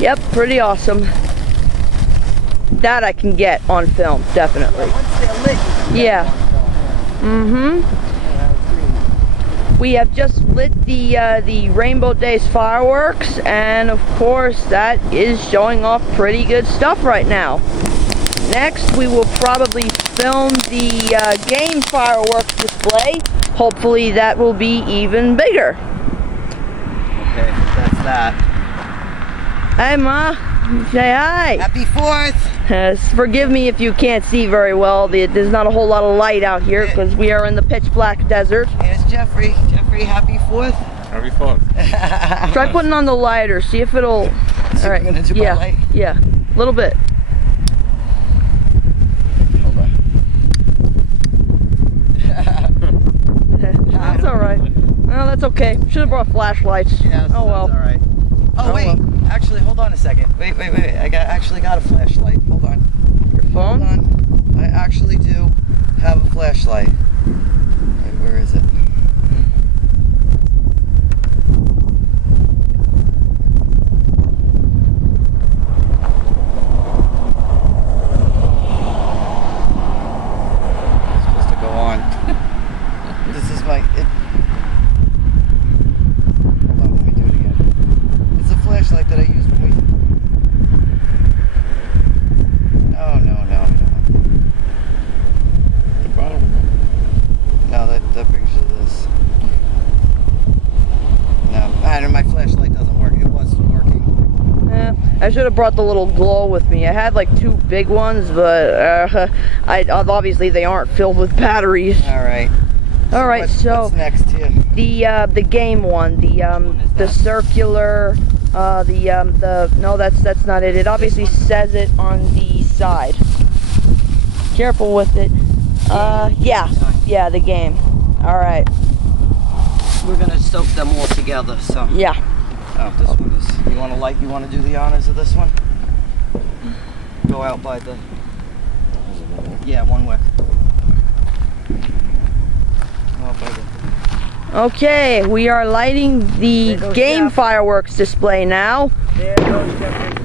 Yep, pretty awesome. That I can get on film, definitely. Once they're lit, Yeah. We have just lit the Rainbow Days fireworks, and of course that is showing off pretty good stuff right now. Next, we will probably film the game fireworks display. Hopefully that will be even bigger. okay, that's that. Hi, Ma. Say hi. Happy 4th! Forgive me if you can't see very well. There's not a whole lot of light out here because we are in the pitch black desert. Here's Jeffrey. Jeffrey, happy 4th. Happy 4th. Try putting on the lighter. See if it'll. See All right. if we're gonna do Yeah. my light? Yeah. A little bit. Hold on. That's all right. Well, that's okay. Should have brought flashlights. Yeah, so oh well. that's all right. Oh, Oh, wait. well. Actually, hold on a second. Wait. I actually got a flashlight. Hold on. Your phone? Hold on. I actually do have a flashlight. Wait, where is it? It's supposed to go on. This is my. Hold on, let me do it again. It's a flashlight that I use when we. Oh, no. The bottom. No, that brings you to this. No, my flashlight doesn't work. It was working. Yeah, I should have brought the little glow with me. I had like 2 big ones, but obviously they aren't filled with batteries. All right. All right, What's next here? the game one, the circular, no, that's not it. It obviously says it on the side. Careful with it. Yeah, the game. All right. We're gonna soak them all together. So. Yeah. Oh, this one is. You want to light? You want to do the honors of this one? Go out by the. Yeah, one wick. Go out by the. Okay, we are lighting the There goes game Jeff. fireworks display now. There goes Jeffrey.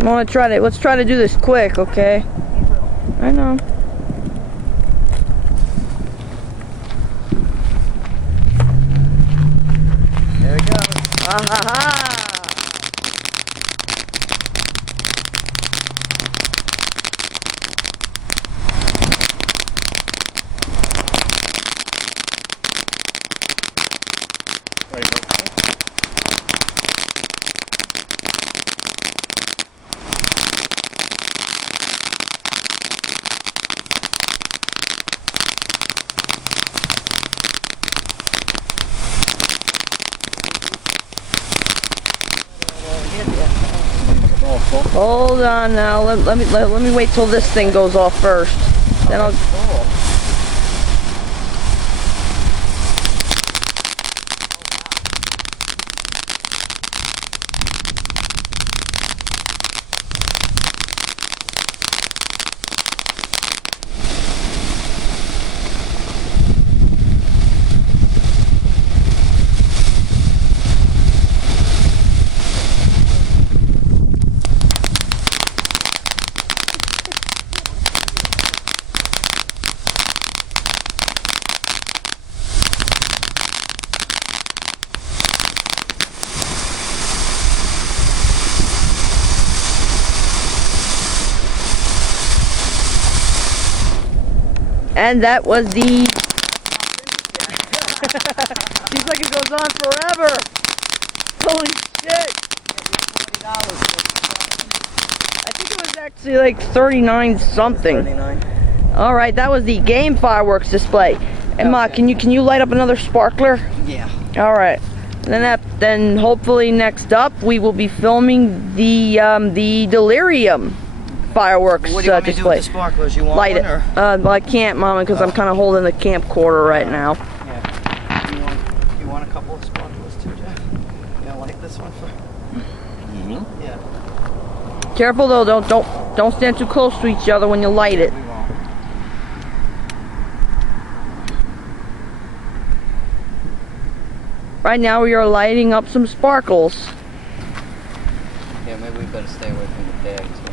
Let's try to do this quick, okay? I know. There we go. Ah ha ha! Hold on now. Let me wait till this thing goes off first. Then I'll. And that was the. Seems like it goes on forever. Holy shit! I think it was actually like 39 something. 39. All right, that was the game fireworks display. And Ma, can you light up another sparkler? Yeah. All right. Then hopefully next up we will be filming the Delirium fireworks What do you want me to do with display. the sparklers? You want Light one, it. or? Well, I can't, Mama, because I'm kind of holding the camcorder right now. Yeah. You want a couple of sparklers too, Jeff? You gonna light this one for? Yeah. Careful though, don't stand too close to each other when you light it. We won't. Right now we are lighting up some sparkles. Yeah, maybe we better stay away from the bag too.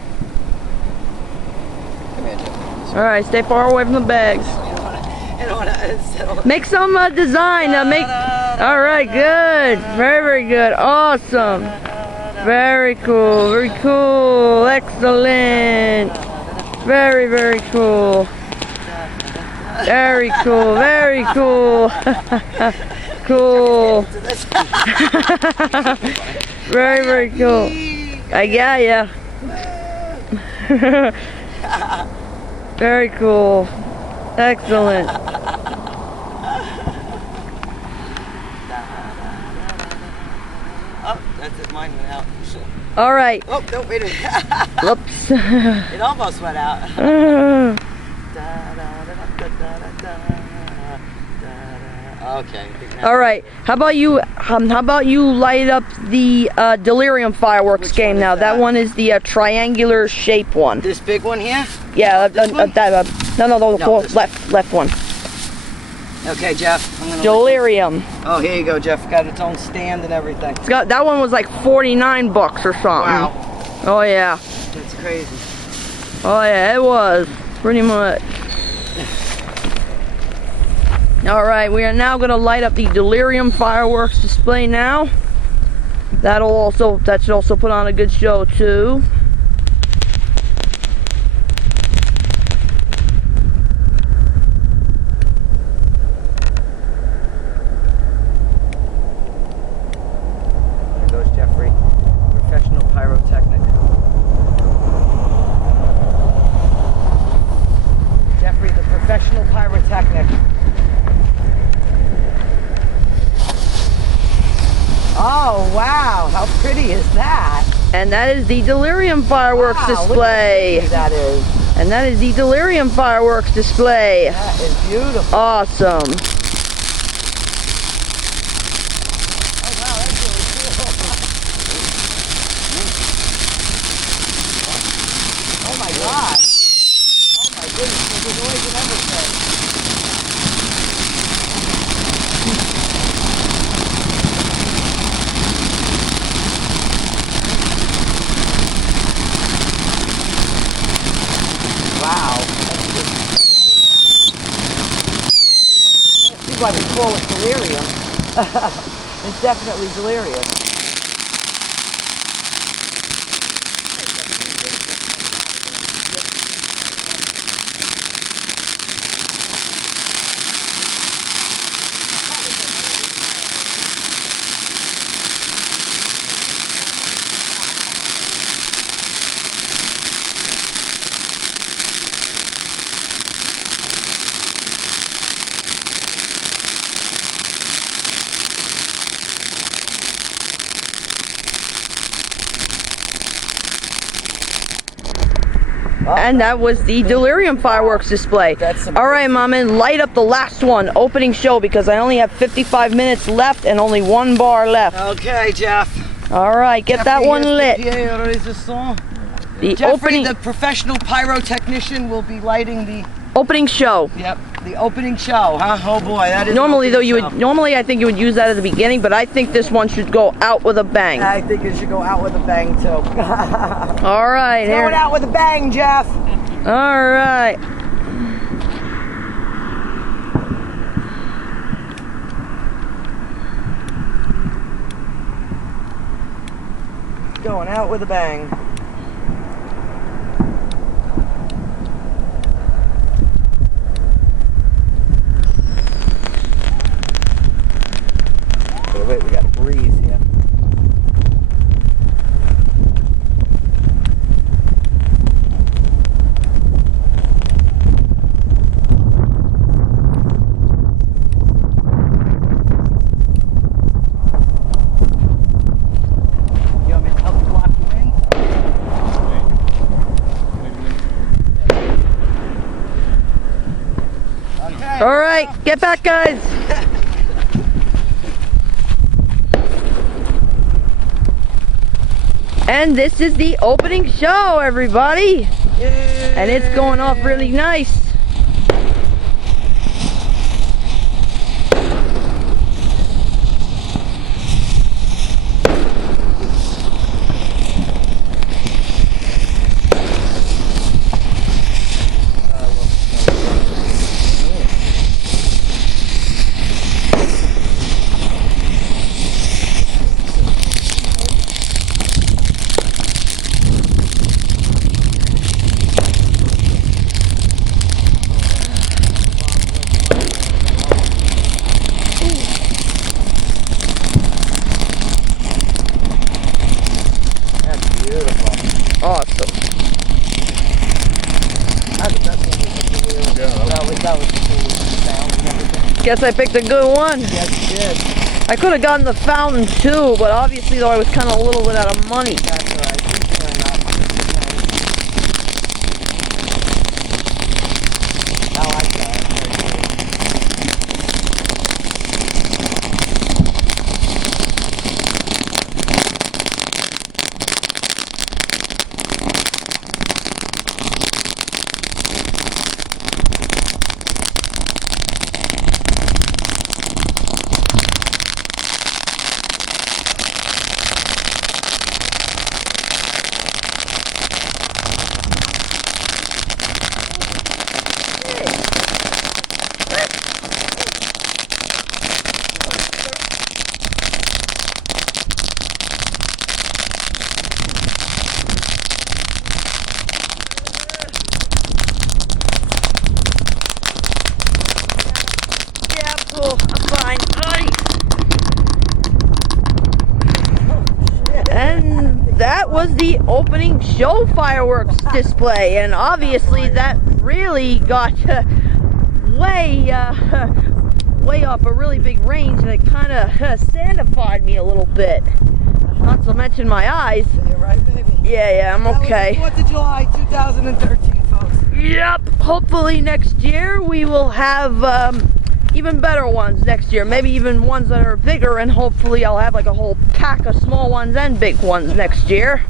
Come here, Jeff. All right, stay far away from the bags. I don't wanna Make some design. Make. All right, good. Very, very good. Awesome. Very cool. Very cool. Excellent. Very, very cool. Very cool. Very cool. Cool. Very, very cool. I got ya. Very cool. Excellent. Oh, that's it. Mine went out. All right. Oh, no, wait a minute. Whoops. It almost went out. Okay. All right. How about you light up the Delirium fireworks Which game one is now? That that? one is the triangular shape one. This big one here? Yeah. This one? No, No, this left one. Okay, Jeff. I'm gonna Delirium. Oh, here you go, Jeff. Got its own stand and everything. It's got that one was like $49 or something. Wow. Oh yeah. That's crazy. Oh yeah, it was pretty much. All right, we are now going to light up the Delirium fireworks display now. That should also put on a good show too. There goes Jeffrey, professional pyrotechnic. Jeffrey, the professional pyrotechnic. Oh, wow. How pretty is that? And that is the Delirium fireworks Wow, look how display. pretty that is. And that is the Delirium fireworks display. That is beautiful. Awesome. Oh, wow, that's really cool. Oh, my God. Oh, my goodness. There's a noise and everything. Wow. That's why we call it delirium. It's definitely delirious. And that was the Delirium fireworks display. That's some All right, Mama, light up the last one, opening show, because I only have 55 minutes left and only one bar left. Okay, Jeff. All right, get that Jeffrey, one here's lit. the PA autorisation. The Jeffrey, opening the professional pyrotechnician, will be lighting the opening show. the opening show, huh? Oh boy, that is. Normally, though, you would. normally I think you would use that at the beginning, but I think this one should go out with a bang. I think it should go out with a bang too. All right, Going here. out with a bang, Jeff. All right. Going out with a bang. Wait, we got a breeze here. You want me to help you block the wind? Okay. All right, get back, guys. And this is the opening show, everybody. And it's going off really nice. Guess I picked a good one. Yes, you did. I could have gotten the fountain too, but obviously though I was kind of a little bit out of money. That's all right. Keep doing that. I like that. Very cool. Yeah, cool. I'm fine. Aye. And that was the opening show fireworks display, and obviously that really got way off a really big range, and it kind of sandified me a little bit. Not to mention my eyes. You're right, baby. Yeah, I'm okay. That was 4th of July, 2013, folks. Yep. Hopefully next year we will have even better ones next year. Maybe even ones that are bigger, and hopefully I'll have like a whole pack of small ones and big ones next year.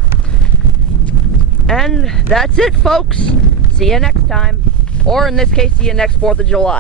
And that's it, folks. See you next time. Or in this case, see you next 4th of July.